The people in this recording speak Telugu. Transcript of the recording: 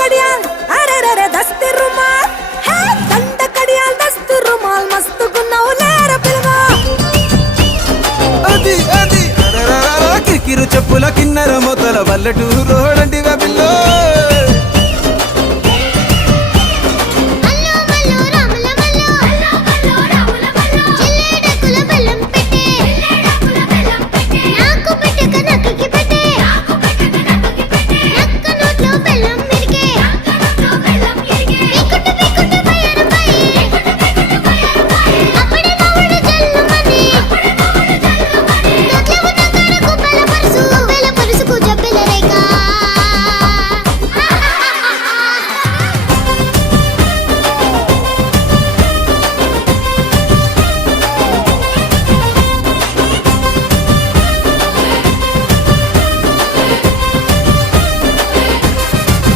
కడియాల్ అరే రే దస్తు రుమాల్ హే దండ కడియాల్ దస్తు రుమాల్ మస్తుగున్నావు లేర పిల్లగా అది అది కిరికిరు చెప్పుల కిన్నెర మొదల వల్లటూరు రోడంటివే పిల్లో